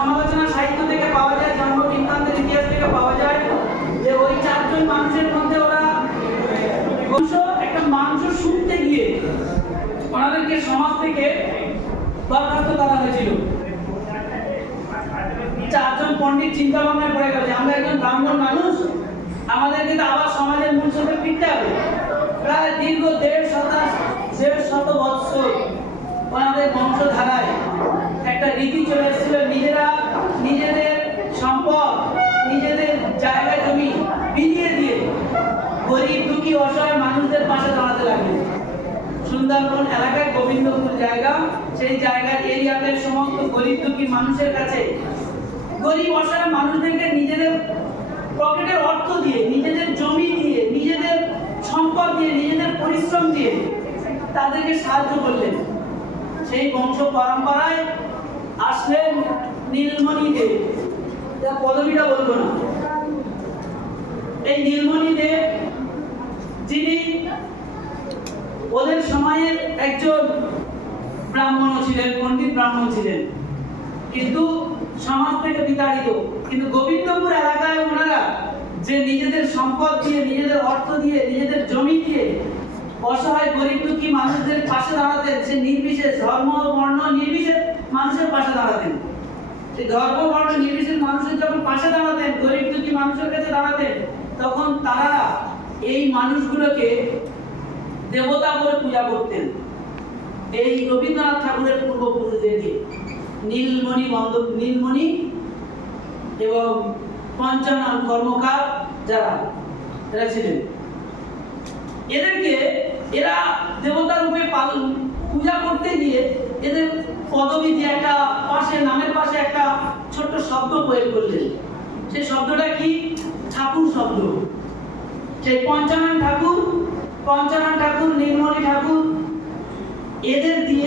সমালোচনা সাহিত্য থেকে পাওয়া যায়, জন্ম ইতিহাস থেকে পাওয়া যায় যে ওই চারজন মানুষের মধ্যে ওরা একটা মাংস শুনতে গিয়ে ওনাদেরকে সমাজ থেকে বরখাস্ত করা হয়েছিল। চারজন পণ্ডিত চিন্তা ভাবনায় পড়ে গেল আমরা একজন ব্রাহ্মণ মানুষ, আমাদেরকে তো আবার সমাজের মূল স্রোতে ফিরতে হবে। প্রায় দীর্ঘ দেড় শতাংশ, দেড় শত বৎসর ওনাদের বংশধারায় একটা রীতি চলে এসেছিল নিজেরা নিজেদের সম্পদ নিজেদের জায়গা জমি বিলিয়ে দিয়ে গরিব দুঃখী অসহায় মানুষদের পাশে দাঁড়াতে লাগবে সুন্দরবন এলাকায় গোবিন্দপুর জায়গা, সেই জায়গার এরিয়াতে সমস্ত গরিব দুঃখী মানুষের কাছে গরিব অসহায় মানুষদেরকে নিজেদের পকেটের অর্থ দিয়ে, নিজেদের জমি দিয়ে, নিজেদের সম্পদ দিয়ে, নিজেদের পরিশ্রম দিয়ে তাদেরকে সাহায্য করলেন। সেই বংশ পরম্পরায় আসলেন নীলমণি দেব। পদবিটা বলব না। এই নীলমণি দেব ব্রাহ্মণ ছিলেন, পণ্ডিত ব্রাহ্মণ ছিলেন। কিন্তু সমাজ থেকে বিতাড়িত। কিন্তু গোবিন্দপুর এলাকায় ওনারা যে নিজেদের সম্পদ দিয়ে, নিজেদের অর্থ দিয়ে, নিজেদের জমি দিয়ে অসহায় গরিব দুঃখী মানুষদের পাশে দাঁড়াতেন, সে নির্বিশেষ ধর্ম বর্ণ নির্বিশেষ মানুষের পাশে দাঁড়াতেন। সেই ধর্ম, বর্ণ নির্বিশেষ মানুষের যখন পাশে দাঁড়াতেন, গরিব দুঃখী মানুষের কাছে দাঁড়াতেন, তখন তারা এই মানুষগুলোকে দেবতা বলে পূজা করতেন। এই রবীন্দ্রনাথ ঠাকুরের পূর্বপুরুষদেরকে নীলমণি বন্দ নীলমণি এবং পঞ্চানন কর্মকার যারা, এরা ছিলেন। এদেরকে এরা দেবতা রূপে পালন পূজা করতে গিয়ে এদের পদবি দিয়ে একটা পাশে, নামের পাশে একটা ছোট্ট শব্দ প্রয়োগ করলেন। সেই শব্দটা কি? ঠাকুর শব্দ। সেই পঞ্চানন ঠাকুর পঞ্চানন ঠাকুর, নীলমণি ঠাকুর এদের দিয়ে